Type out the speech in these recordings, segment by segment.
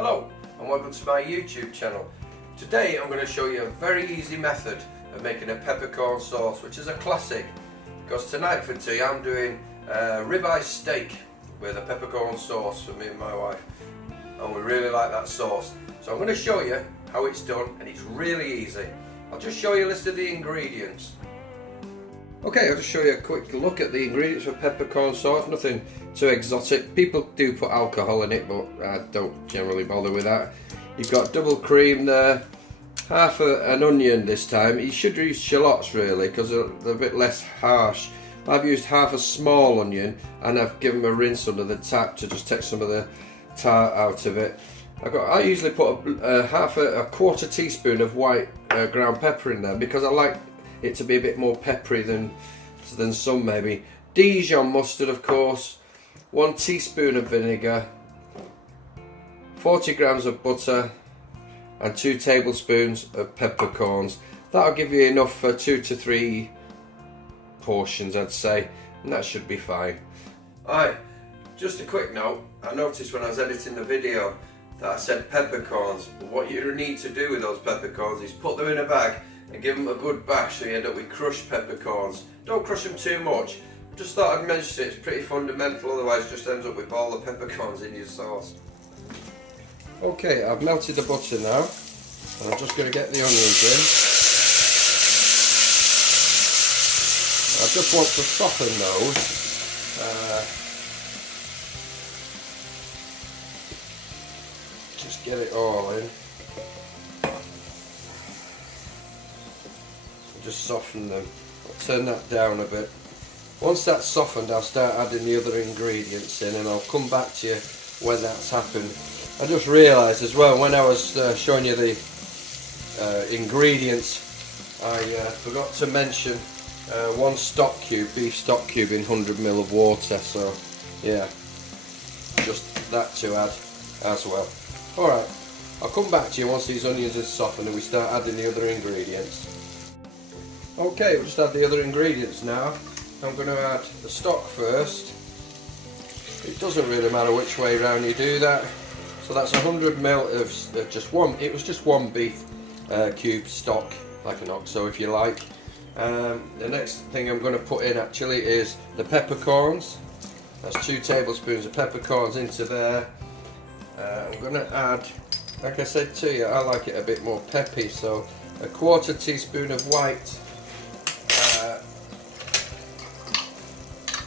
Hello and welcome to my YouTube channel. Today I'm going to show you a very easy method of making a peppercorn sauce, which is a classic, because tonight for tea I'm doing ribeye steak with a peppercorn sauce for me and my wife, and we really like that sauce. So I'm going to show you how it's done, and it's really easy. I'll just show you a list of the ingredients. Okay, I'll just show you a quick look at the ingredients for peppercorn sauce. Nothing too exotic. People do put alcohol in it, but I don't generally bother with that. You've got double cream there, half an onion this time. You should use shallots really, because they're a bit less harsh. I've used half a small onion and I've given them a rinse under the tap to just take some of the tar out of it. I usually put a quarter teaspoon of white ground pepper in there, because I like it to be a bit more peppery than some maybe. Dijon mustard, of course, 1 teaspoon of vinegar, 40 grams of butter, and 2 tablespoons of peppercorns. That'll give you enough for 2 to 3 portions, I'd say, and that should be fine. Alright, just a quick note. I noticed when I was editing the video that I said peppercorns, but what you need to do with those peppercorns is put them in a bag and give them a good bash, so you end up with crushed peppercorns. Don't crush them too much. Just thought I'd mention it, it's pretty fundamental, otherwise it just ends up with all the peppercorns in your sauce. Okay, I've melted the butter now, and I'm just going to get the onions in. I just want to soften those. Just get it all in. Just soften them. I'll turn that down a bit. Once that's softened, I'll start adding the other ingredients in, and I'll come back to you when that's happened. I just realised as well, when I was showing you the ingredients, I forgot to mention 1 stock cube, beef stock cube in 100 ml of water, so yeah, just that to add as well. Alright, I'll come back to you once these onions are softened and we start adding the other ingredients. Okay, we'll just add the other ingredients now. I'm going to add the stock first. It doesn't really matter which way around you do that. So that's 100 ml of just one. It was just 1 beef cube stock, like an oxo if you like. The next thing I'm going to put in actually is the peppercorns. That's 2 tablespoons of peppercorns into there. I'm going to add, like I said to you, I like it a bit more peppy, so a quarter teaspoon of white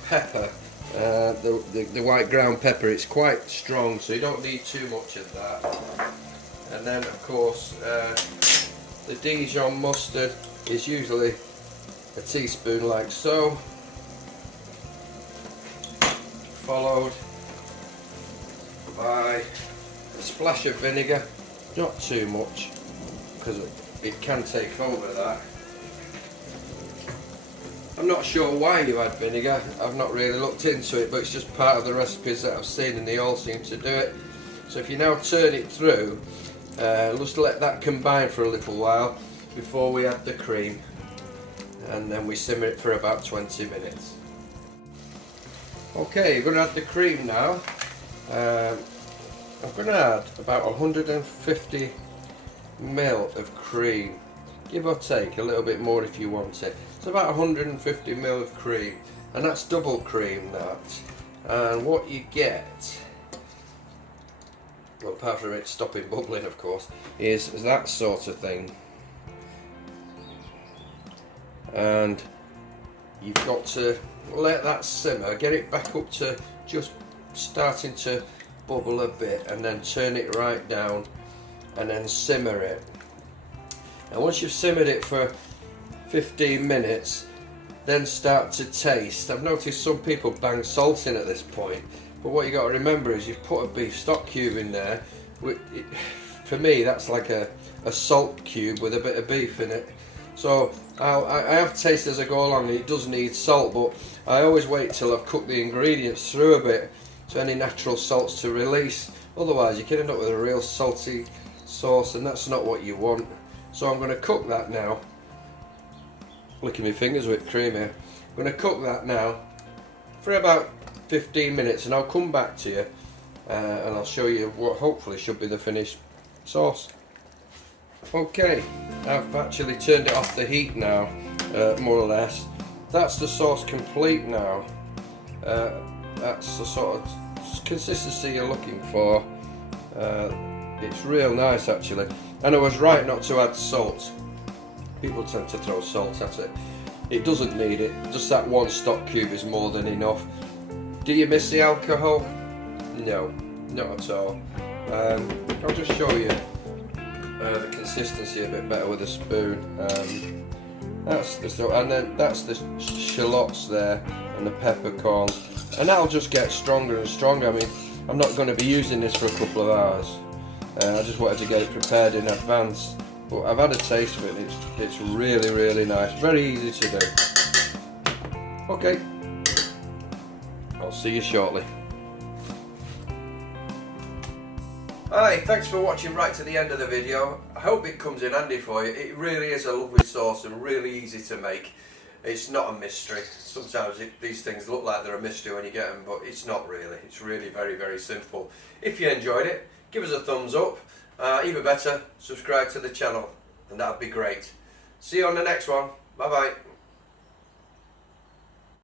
pepper, the white ground pepper. It's quite strong, so you don't need too much of that. And then of course the Dijon mustard is usually a teaspoon, like so, followed by a splash of vinegar, not too much because it can take over that. I'm not sure why you add vinegar, I've not really looked into it, but it's just part of the recipes that I've seen and they all seem to do it. So if you now turn it through, just let that combine for a little while before we add the cream, and then we simmer it for about 20 minutes. Okay, we're going to add the cream now. I'm going to add about 150 ml of cream, give or take, a little bit more if you want it. It's about 150 ml of cream, and that's double cream that. And what you get, well, apart from it stopping bubbling of course, is that sort of thing. And you've got to let that simmer, get it back up to just starting to bubble a bit, and then turn it right down and then simmer it. And once you've simmered it for 15 minutes, then start to taste. I've noticed some people bang salt in at this point, but what you got to remember is you've put a beef stock cube in there. For me, that's like a salt cube with a bit of beef in it. So I have tasted as I go along, and it does need salt, but I always wait till I've cooked the ingredients through a bit, so any natural salts to release. Otherwise you can end up with a real salty sauce, and that's not what you want. So I'm going to cook that now. Licking my fingers with cream here. I'm going to cook that now for about 15 minutes, and I'll come back to you and I'll show you what hopefully should be the finished sauce. Okay, I've actually turned it off the heat now, more or less. That's the sauce complete now. That's the sort of consistency you're looking for. It's real nice actually, and I was right not to add salt. People tend to throw salt at it. It doesn't need it, just that one stock cube is more than enough. Do you miss the alcohol? No, not at all. I'll just show you the consistency a bit better with a spoon. That's the stuff, and then that's the shallots there and the peppercorns, and that'll just get stronger and stronger. I mean, I'm not going to be using this for a couple of hours. I just wanted to get it prepared in advance, but I've had a taste of it and it's really nice, very easy to do. Okay, I'll see you shortly. Hi, thanks for watching right to the end of the video. I hope it comes in handy for you. It really is a lovely sauce and really easy to make. It's not a mystery. Sometimes these things look like they're a mystery when you get them, but it's not really. It's really very simple. If you enjoyed it, give us a thumbs up. Even better, subscribe to the channel, and that'd be great. See you on the next one. Bye bye.